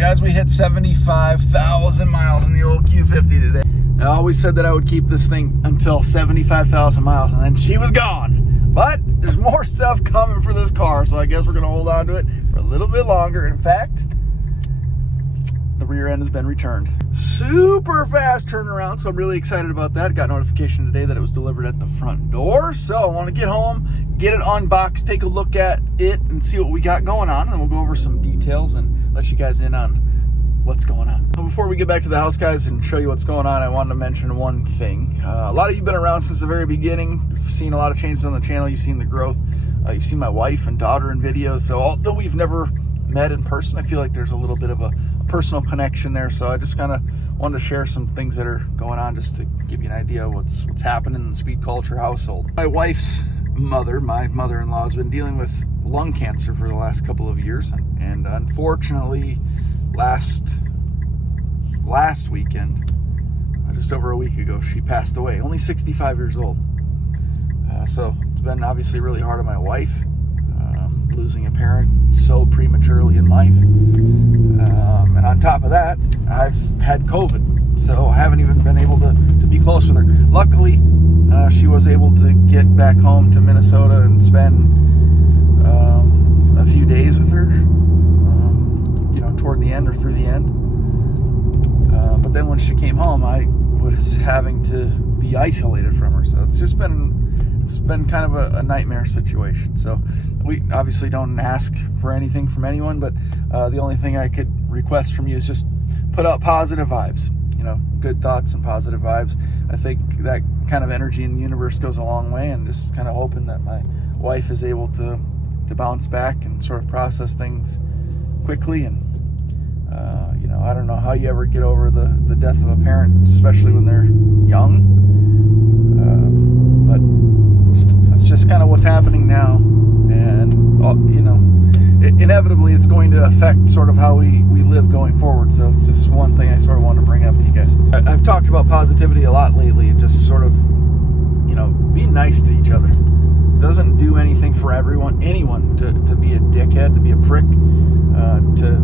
Guys, we hit 75,000 miles in the old Q50 today. I always said that I would keep this thing until 75,000 miles, and then she was gone. But there's more stuff coming for this car, so I guess we're going to hold on to it for a little bit longer. In fact, the rear end has been returned. Super fast turnaround, so I'm really excited about that. Got notification today that it was delivered at the front door, so I want to get home, get it unboxed, take a look at it, and see what we got going on, and we'll go over some details and let you guys in on what's going on. But before we get back to the house, guys, and show you what's going on, I wanted to mention one thing. A lot of you have been around since the very beginning. You've seen a lot of changes on the channel. You've seen the growth. You've seen my wife and daughter in videos. So although we've never met in person, I feel like there's a little bit of a personal connection there. So I just kind of wanted to share some things that are going on just to give you an idea of what's happening in the Speed Culture household. My wife's mother, my mother-in-law, has been dealing with lung cancer for the last couple of years, and unfortunately last weekend, just over a week ago, she passed away, only 65 years old. So it's been obviously really hard on my wife, losing a parent so prematurely in life, and on top of that, I've had COVID, so I haven't even been able to be close with her. Luckily, she was able to get back home to Minnesota and spend a few days with her, toward the end or through the end. But then when she came home, I was having to be isolated from her. So it's been kind of a nightmare situation. So we obviously don't ask for anything from anyone, but the only thing I could request from you is just put out positive vibes, good thoughts and positive vibes. I think that kind of energy in the universe goes a long way, and just kind of hoping that my wife is able to bounce back and sort of process things quickly. And I don't know how you ever get over the death of a parent, especially when they're young, but that's just kind of what's happening now. And inevitably it's going to affect sort of how we live going forward. So just one thing I sort of wanted to bring up to you guys. I've talked about positivity a lot lately, and just sort of be nice to each other. It doesn't do anything for anyone to be a dickhead, to be a prick, to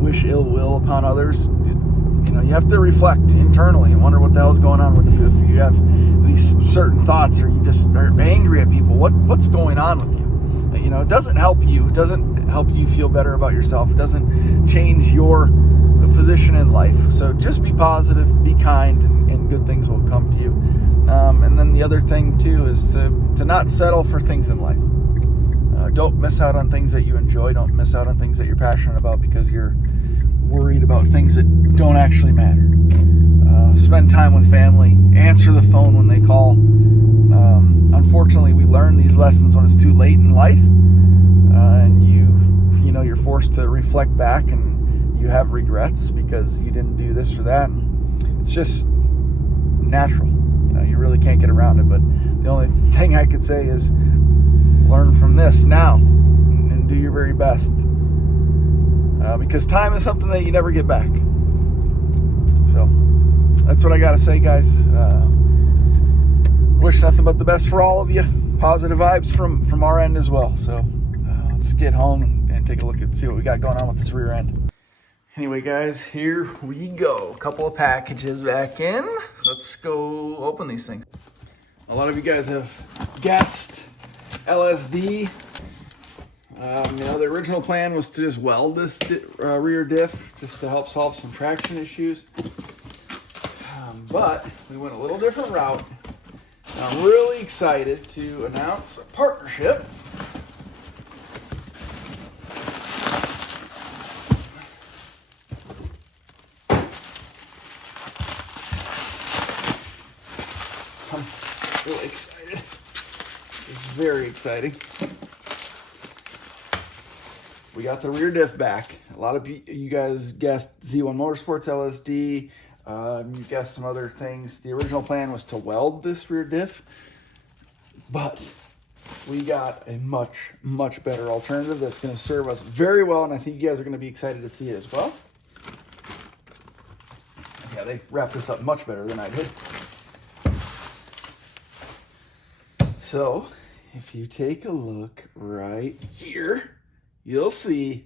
wish ill will upon others. You have to reflect internally and wonder what the hell's going on with you. If you have these certain thoughts, or you just are angry at people, what's going on with you? It doesn't help you. It doesn't help you feel better about yourself. It doesn't change your position in life. So just be positive, be kind, and good things will come to you. And then the other thing too is to not settle for things in life. Don't miss out on things that you enjoy. Don't miss out on things that you're passionate about because you're worried about things that don't actually matter. Spend time with family. Answer the phone when they call. Unfortunately, we learn these lessons when it's too late in life, and you're forced to reflect back, and you have regrets because you didn't do this or that. It's just natural. You really can't get around it. But the only thing I could say is learn from this now and do your very best, because time is something that you never get back. So that's what I gotta say, guys. Wish nothing but the best for all of you. Positive vibes from our end as well. So let's get home and take a look and see what we got going on with this rear end. Anyway, guys, here we go. A couple of packages back in. Let's go open these things. A lot of you guys have guessed LSD. The original plan was to just weld this rear diff just to help solve some traction issues. But we went a little different route. I'm really excited to announce a partnership I'm really excited. This is very exciting. We got the rear diff back. A lot of you guys guessed Z1 Motorsports LSD. You guessed some other things. The original plan was to weld this rear diff, but we got a much, much better alternative that's going to serve us very well, and I think you guys are going to be excited to see it as well. Yeah, they wrapped this up much better than I did. So, if you take a look right here, you'll see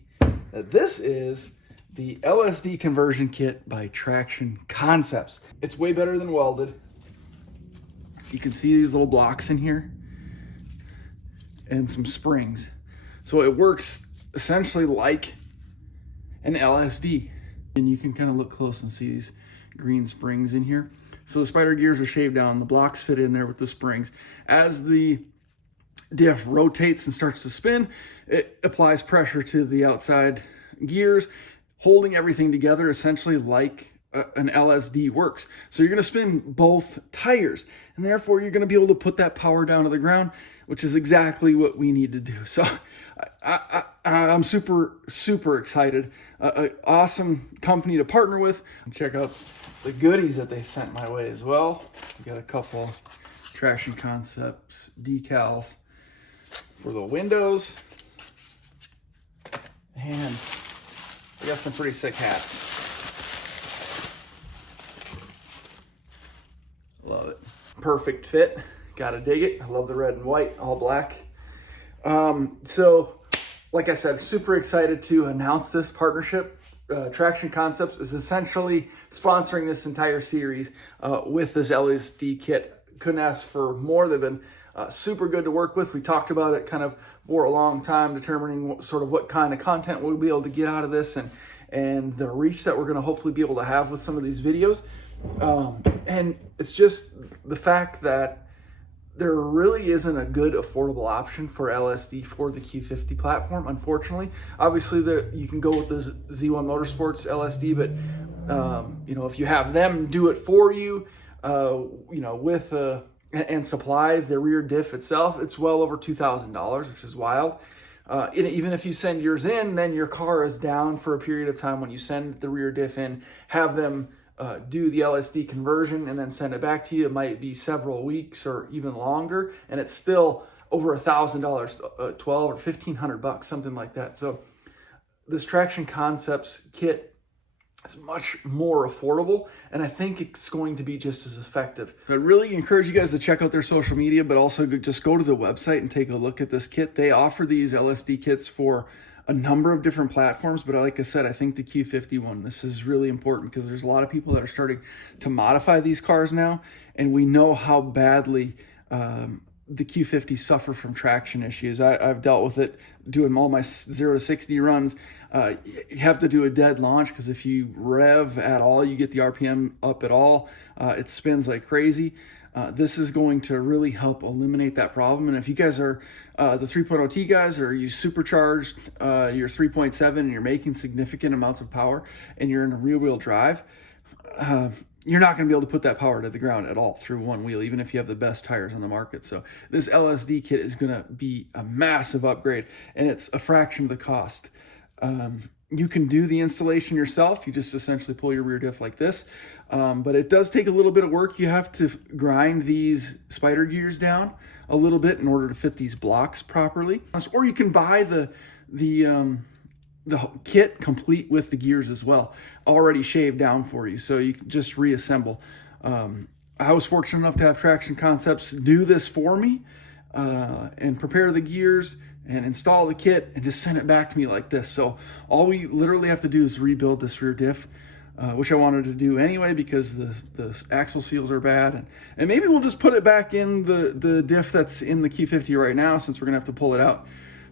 that this is the LSD conversion kit by Traction Concepts. It's way better than welded. You can see these little blocks in here and some springs. So it works essentially like an LSD. And you can kind of look close and see these green springs in here. So the spider gears are shaved down, the blocks fit in there with the springs. As the diff rotates and starts to spin, it applies pressure to the outside gears, holding everything together essentially like an LSD works. So you're going to spin both tires, and therefore you're going to be able to put that power down to the ground, which is exactly what we need to do. So I'm super excited. Awesome company to partner with. Check out the goodies that they sent my way as well. We got a couple Traction Concepts decals for the windows, and we got some pretty sick hats. Love it. Perfect fit. Gotta dig it. I love the red and white, all black. So like I said, super excited to announce this partnership. Traction Concepts is essentially sponsoring this entire series with this LSD kit. Couldn't ask for more. They've been super good to work with. We talked about it kind of for a long time, determining sort of what kind of content we'll be able to get out of this, and the reach that we're going to hopefully be able to have with some of these videos. And it's just the fact that there really isn't a good affordable option for LSD for the Q50 platform, unfortunately. Obviously, you can go with the Z1 Motorsports LSD, but if you have them do it for you, with and supply the rear diff itself, it's well over $2,000, which is wild. Even if you send yours in, then your car is down for a period of time when you send the rear diff in, have them do the LSD conversion and then send it back to you. It might be several weeks or even longer, and it's still over $1,000, $1,200 or $1,500, something like that. So this Traction Concepts kit is much more affordable, and I think it's going to be just as effective. I really encourage you guys to check out their social media, but also just go to the website and take a look at this kit. They offer these LSD kits for a number of different platforms, but like I said, I think the Q50 one, this is really important because there's a lot of people that are starting to modify these cars now, and we know how badly the Q50 suffer from traction issues. I've dealt with it doing all my 0 to 60 runs. You have to do a dead launch because if you rev at all, you get the RPM up at all, it spins like crazy. This is going to really help eliminate that problem. And if you guys are the 3.0T guys, or you supercharged your 3.7 and you're making significant amounts of power and you're in a rear wheel drive, you're not going to be able to put that power to the ground at all through one wheel, even if you have the best tires on the market. So this LSD kit is going to be a massive upgrade, and it's a fraction of the cost. You can do the installation yourself. You just essentially pull your rear diff like this. But it does take a little bit of work. You have to grind these spider gears down a little bit in order to fit these blocks properly. Or you can buy the kit complete with the gears as well, already shaved down for you. So you can just reassemble. I was fortunate enough to have Traction Concepts do this for me and prepare the gears and install the kit and just send it back to me like this. So all we literally have to do is rebuild this rear diff, which I wanted to do anyway because the axle seals are bad. And maybe we'll just put it back in the diff that's in the Q50 right now, since we're gonna have to pull it out.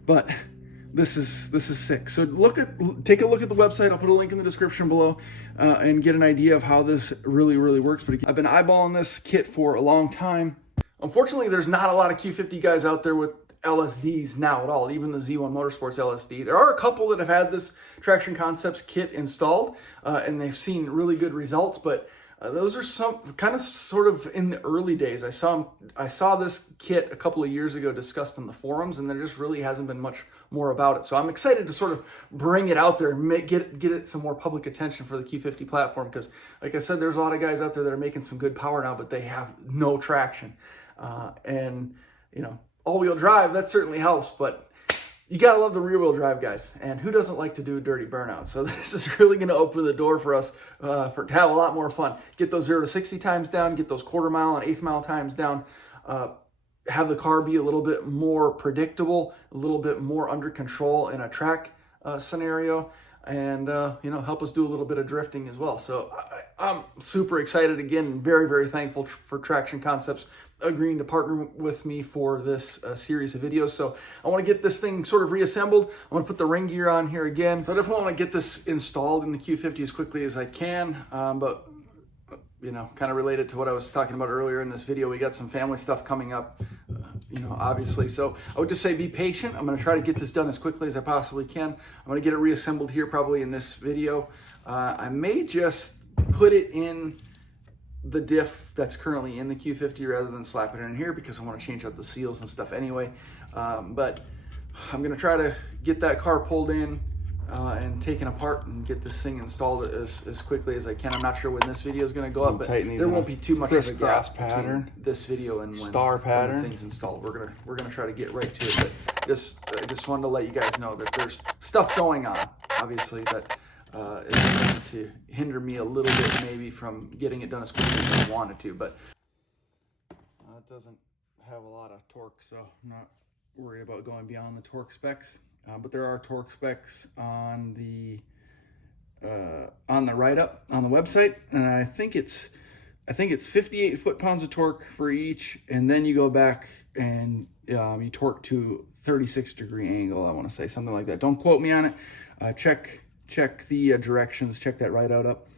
But this is sick. So take a look at the website. I'll put a link in the description below and get an idea of how this really works. But I've been eyeballing this kit for a long time. Unfortunately, there's not a lot of Q50 guys out there with LSDs now at all, even the Z1 Motorsports LSD. There are a couple that have had this Traction Concepts kit installed and they've seen really good results, but those are some kind of sort of in the early days. I saw this kit a couple of years ago discussed on the forums, and there just really hasn't been much more about it. So I'm excited to sort of bring it out there and get it some more public attention for the Q50 platform, because like I said, there's a lot of guys out there that are making some good power now, but they have no traction. And all-wheel drive, that certainly helps, but you gotta love the rear-wheel drive, guys. And who doesn't like to do a dirty burnout? So this is really gonna open the door for us to have a lot more fun. Get those 0 to 60 times down, get those quarter-mile and eighth-mile times down, have the car be a little bit more predictable, a little bit more under control in a track scenario, and you know, help us do a little bit of drifting as well. So I'm super excited again, very, very thankful for Traction Concepts agreeing to partner with me for this series of videos. So I want to get this thing sort of reassembled. I want to put the ring gear on here again. So I definitely want to get this installed in the Q50 as quickly as I can. But you know, kind of related to what I was talking about earlier in this video, we got some family stuff coming up, you know, obviously. So I would just say be patient. I'm going to try to get this done as quickly as I possibly can. I'm going to get it reassembled here probably in this video. I may just put it in the diff that's currently in the Q50 rather than slap it in here, because I want to change out the seals and stuff anyway. But I'm going to try to get that car pulled in and taken apart and get this thing installed as quickly as I can. I'm not sure when this video is going to go up, but there won't be too much of a gap pattern this video and when, star pattern, when the thing's installed. We're gonna try to get right to it. But I just wanted to let you guys know that there's stuff going on, obviously, that is going to hinder me a little bit maybe from getting it done as quickly as I wanted to. But it doesn't have a lot of torque, so I'm not worried about going beyond the torque specs. But there are torque specs on the write-up on the website, and I think it's 58 foot-pounds of torque for each, and then you go back and you torque to 36-degree angle. I want to say something like that. Don't quote me on it. Check the directions. Check that write-out up,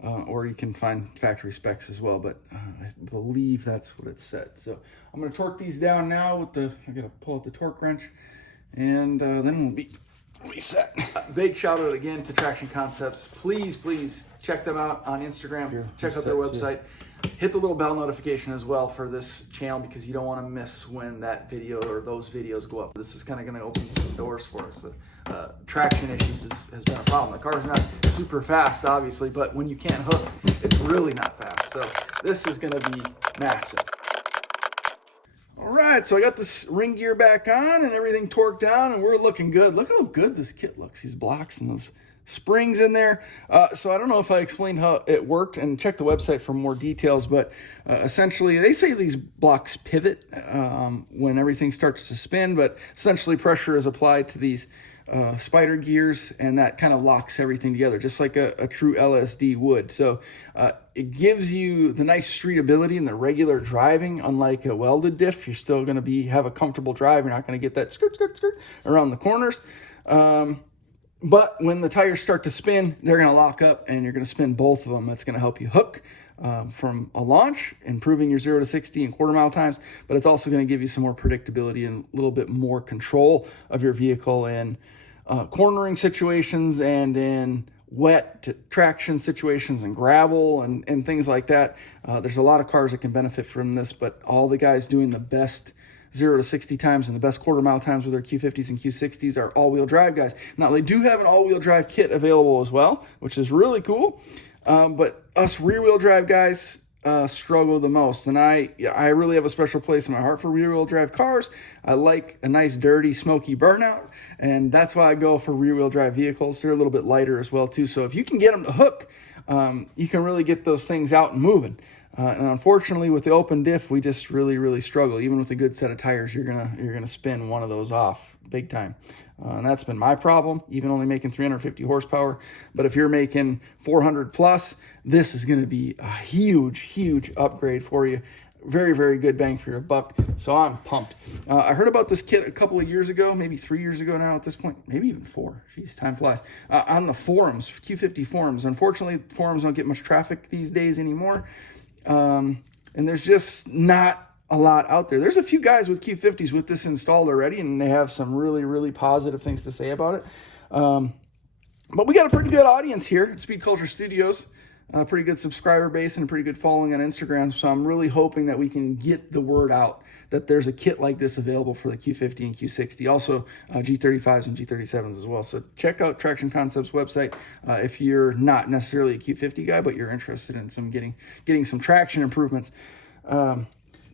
or you can find factory specs as well. But I believe that's what it said. So I'm going to torque these down now with the. I got to pull out the torque wrench. And then we'll be reset. Big shout out again to Traction Concepts. Please check them out on Instagram. Check out their website. Hit the little bell notification as well for this channel, because you don't want to miss when that video or those videos go up. This is kind of going to open some doors for us. Traction issues has been a problem. The car's not super fast, obviously, but when you can't hook, it's really not fast. So this is going to be massive. All right, so I got this ring gear back on and everything torqued down, and we're looking good. Look how good this kit looks. These blocks and those springs in there. So I don't know if I explained how it worked, and check the website for more details, but essentially they say these blocks pivot when everything starts to spin, but essentially pressure is applied to these spider gears, and that kind of locks everything together, just like a true LSD would. So it gives you the nice streetability in the regular driving. Unlike a welded diff, you're still going to have a comfortable drive. You're not going to get that skirt around the corners. But when the tires start to spin, they're going to lock up, and you're going to spin both of them. That's going to help you hook from a launch, improving your 0 to 60 in quarter-mile times, but it's also going to give you some more predictability and a little bit more control of your vehicle in cornering situations and in wet traction situations and gravel and things like that. There's a lot of cars that can benefit from this, but all the guys doing the best 0 to 60 times and the best quarter-mile times with their Q50s and Q60s are all-wheel drive guys. Now, they do have an all-wheel drive kit available as well, which is really cool. But us rear-wheel drive guys struggle the most, and I really have a special place in my heart for rear-wheel drive cars. I like a nice, dirty, smoky burnout, and that's why I go for rear-wheel drive vehicles. They're a little bit lighter as well, too. So if you can get them to hook, you can really get those things out and moving. And unfortunately, with the open diff, we just really struggle. Even with a good set of tires, you're gonna spin one of those off big time. And that's been my problem, even only making 350 horsepower. But if you're making 400 plus, this is going to be a huge upgrade for you. Very good bang for your buck. So I'm pumped. I heard about this kit a couple of years ago, maybe 3 years ago now at this point, maybe even 4. Jeez, time flies. On the forums, Q50 forums. Unfortunately, forums don't get much traffic these days anymore. And there's just not a lot out there. There's a few guys with Q50s with this installed already, and they have some really positive things to say about it. But we got a pretty good audience here at Speed Culture Studios, a pretty good subscriber base and a pretty good following on Instagram. So I'm really hoping that we can get the word out that there's a kit like this available for the Q50 and Q60, also G35s and G37s as well. So check out Traction Concepts website if you're not necessarily a Q50 guy, but you're interested in some getting some traction improvements.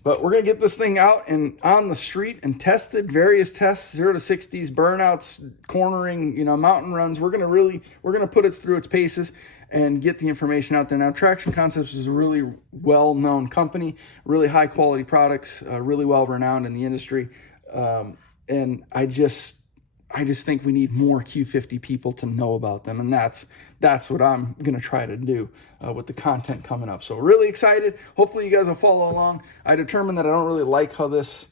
But we're going to get this thing out and on the street and tested, various tests, 0 to 60s, burnouts, cornering, mountain runs. We're going to put it through its paces and get the information out there. Now, Traction Concepts is a really well-known company, really high-quality products, really well-renowned in the industry. And I I just think we need more Q50 people to know about them, and that's what I'm going to try to do with the content coming up. So really excited. Hopefully you guys will follow along. I determined that I don't really like how this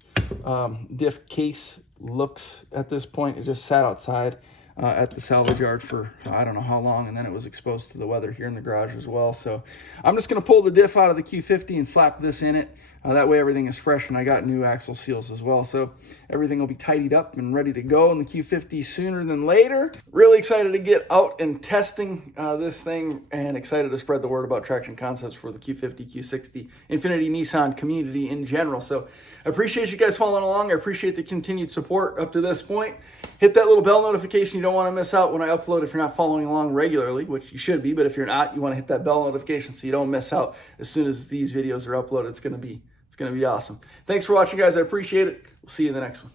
Diff case looks at this point. It just sat outside at the salvage yard for I don't know how long, and then it was exposed to the weather here in the garage as well. So I'm just going to pull the Diff out of the Q50 and slap this in it. That way everything is fresh, and I got new axle seals as well. So everything will be tidied up and ready to go in the Q50 sooner than later. Really excited to get out and testing this thing, and excited to spread the word about Traction Concepts for the Q50, Q60, Infiniti Nissan community in general. So I appreciate you guys following along. I appreciate the continued support up to this point. Hit that little bell notification. You don't want to miss out when I upload if you're not following along regularly, which you should be. But if you're not, you want to hit that bell notification so you don't miss out as soon as these videos are uploaded. It's going to be awesome. Thanks for watching, guys. I appreciate it. We'll see you in the next one.